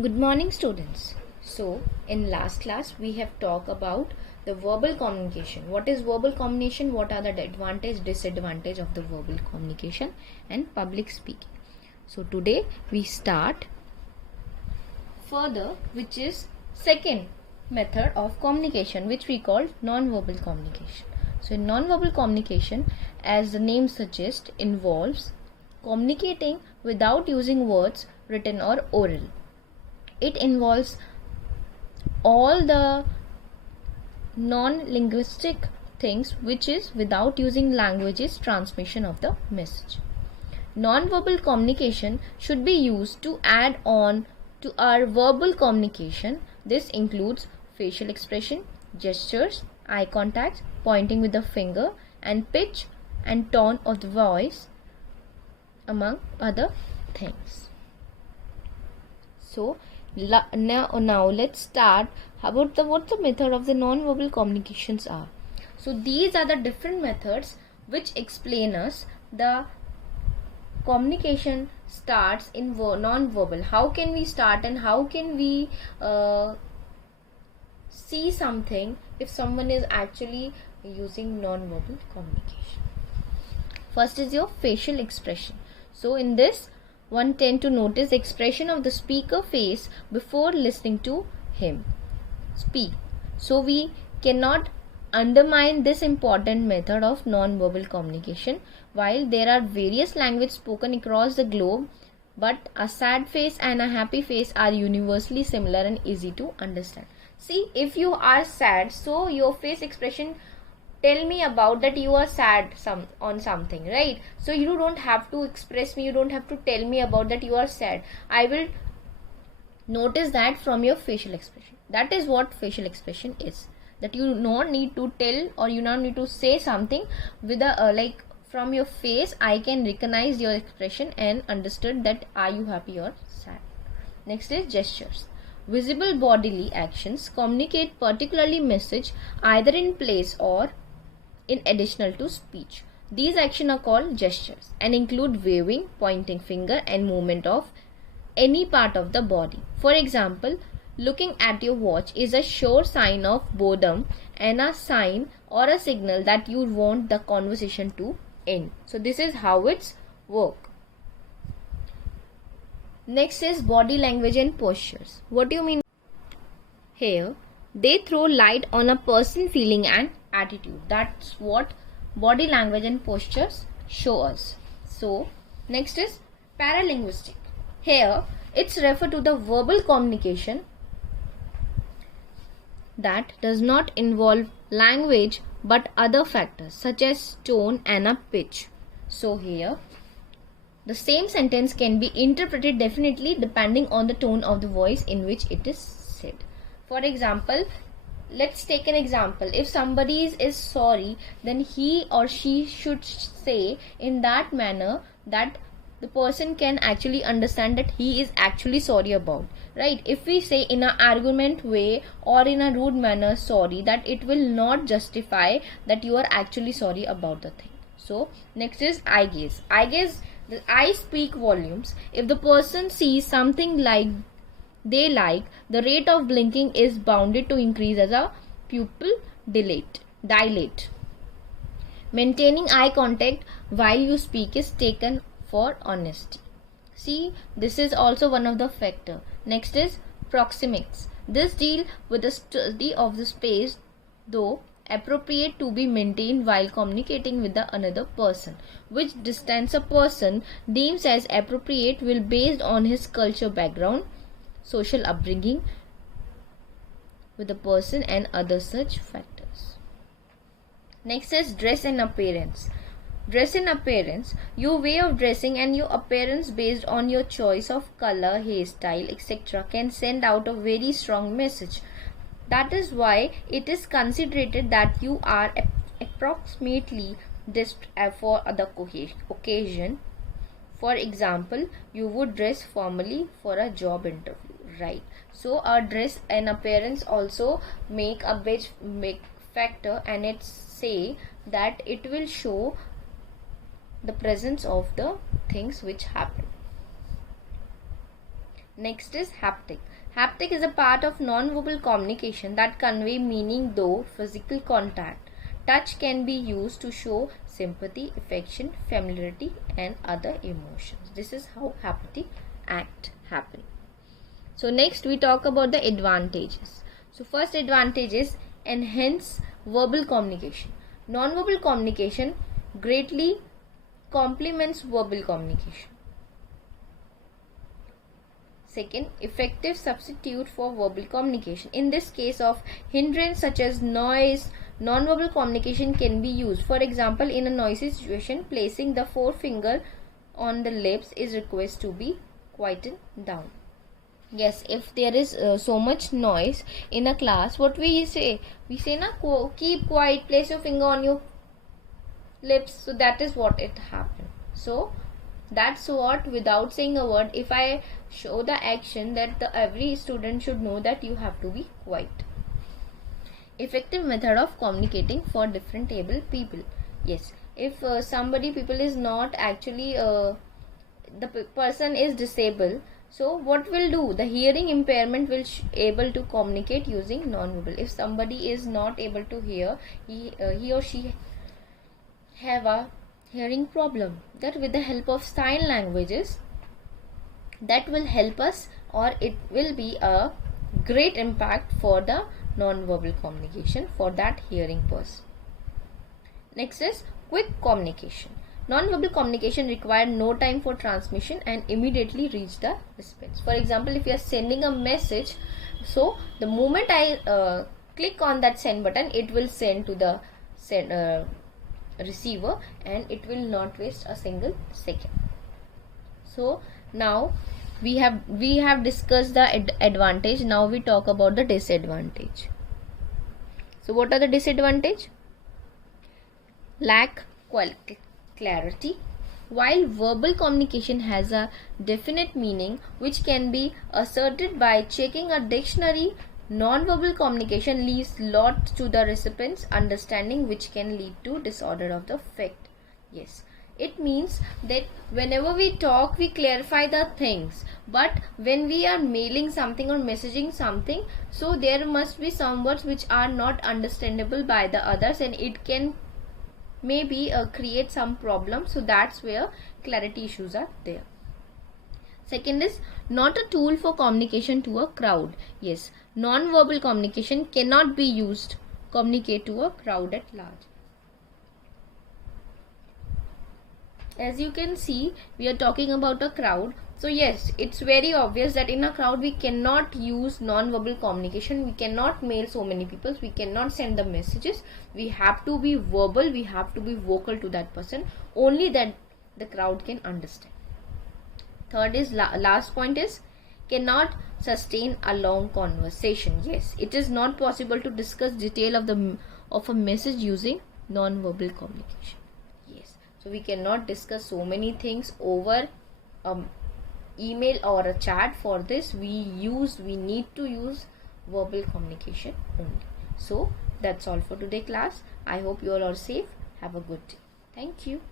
Good morning, students. So, in last class, we have talked about the verbal communication. What is verbal communication? What are the advantage, disadvantage of the verbal communication and public speaking? So, today we start further, which is second method of communication, which we call non-verbal communication. So, in non-verbal communication, as the name suggests, involves communicating without using words, written or oral. It involves all the non-linguistic things, which is without using language's transmission of the message. Non-verbal communication should be used to add on to our verbal communication. This includes facial expression, gestures, eye contact, pointing with the finger, and pitch and tone of the voice, among other things. So now let's start about what the method of the non-verbal communications are. So these are the different methods which explain us the communication starts in non-verbal. How can we start and how can we see something if someone is actually using non-verbal communication? First is your facial expression. So in this, one tend to notice the expression of the speaker face before listening to him speak. So we cannot undermine this important method of non-verbal communication. While there are various languages spoken across the globe, but a sad face and a happy face are universally similar and easy to understand. See, if you are sad, so your face expression tell me about that you are sad on something, right? So you don't have to express me, you don't have to tell me about that you are sad. I will notice that from your facial expression. That is what facial expression is, that you don't need to tell or you don't need to say something with a from your face I can recognize your expression and understood that are you happy or sad. Next is gestures. Visible bodily actions communicate particularly message either in place or in additional to speech. These actions are called gestures and include waving, pointing finger and movement of any part of the body. For example, looking at your watch is a sure sign of boredom and a sign or a signal that you want the conversation to end. So this is how it's work. Next is body language and postures. What do you mean? Here, they throw light on a person's feeling and attitude. That's what body language and postures show us. So, next is paralinguistic. Here, it's referred to the verbal communication that does not involve language but other factors such as tone and a pitch. So here, the same sentence can be interpreted differently depending on the tone of the voice in which it is said. For example, let's take an example. If somebody is sorry, then he or she should say in that manner that the person can actually understand that he is actually sorry about, right? If we say in an argument way or in a rude manner sorry, that it will not justify that you are actually sorry about the thing. So next is eye gaze. Eye gaze, the eyes speak volumes. If the person sees something like they like, the rate of blinking is bounded to increase as a pupil dilate. Maintaining eye contact while you speak is taken for honesty. See, this is also one of the factor. Next is proxemics. This deal with the study of the space, though appropriate to be maintained while communicating with the another person. Which distance a person deems as appropriate will based on his culture background, social upbringing with the person and other such factors. Next is dress and appearance. Dress and appearance, your way of dressing and your appearance based on your choice of color, hairstyle, etc. can send out a very strong message. That is why it is considered that you are approximately dressed for the occasion. For example, you would dress formally for a job interview, right? So our dress and appearance also make a big factor, and it say that it will show the presence of the things which happen. Next is haptic. Haptic is a part of non-verbal communication that convey meaning through physical contact. Touch can be used to show sympathy, affection, familiarity, and other emotions. This is how haptic act happen. So next we talk about the advantages. So first advantage is enhance verbal communication. Non-verbal communication greatly complements verbal communication. Second, effective substitute for verbal communication. In this case of hindrance such as noise, non-verbal communication can be used. For example, in a noisy situation, placing the forefinger on the lips is requested to be quietened down. Yes, if there is so much noise in a class, what we say? We say na, keep quiet, place your finger on your lips. So that is what it happened. So that's what, without saying a word, if I show the action, that every student should know that you have to be quiet. Effective method of communicating for different able people. Yes, if people is not actually the person is disabled, so what will do? The hearing impairment will able to communicate using non-verbal. If somebody is not able to hear, he or she have a hearing problem, that with the help of sign languages, that will help us, or it will be a great impact for the non-verbal communication for that hearing person. Next is quick communication. Non-verbal communication require no time for transmission and immediately reach the recipients. For example, if you are sending a message, so the moment I click on that send button, it will send to the receiver, and it will not waste a single second. So now we have discussed the advantage. Now we talk about the disadvantage. So what are the disadvantage? Lack clarity. While verbal communication has a definite meaning which can be asserted by checking a dictionary, non-verbal communication leaves lot to the recipient's understanding, which can lead to disorder of the fact. Yes, it means that whenever we talk, we clarify the things, but when we are mailing something or messaging something, so there must be some words which are not understandable by the others, and it can maybe create some problem. So that's where clarity issues are there. Second is not a tool for communication to a crowd. Yes, non-verbal communication cannot be used communicate to a crowd at large. As you can see, we are talking about a crowd. So yes, it's very obvious that in a crowd we cannot use non-verbal communication. We cannot mail so many people. We cannot send the messages. We have to be verbal. We have to be vocal to that person. Only that the crowd can understand. Third is last point is cannot sustain a long conversation. Yes, it is not possible to discuss detail of a message using non-verbal communication. Yes, so we cannot discuss so many things over email or a chat. For this we need to use verbal communication only. So that's all for today class. I hope you all are safe. Have a good day. Thank you.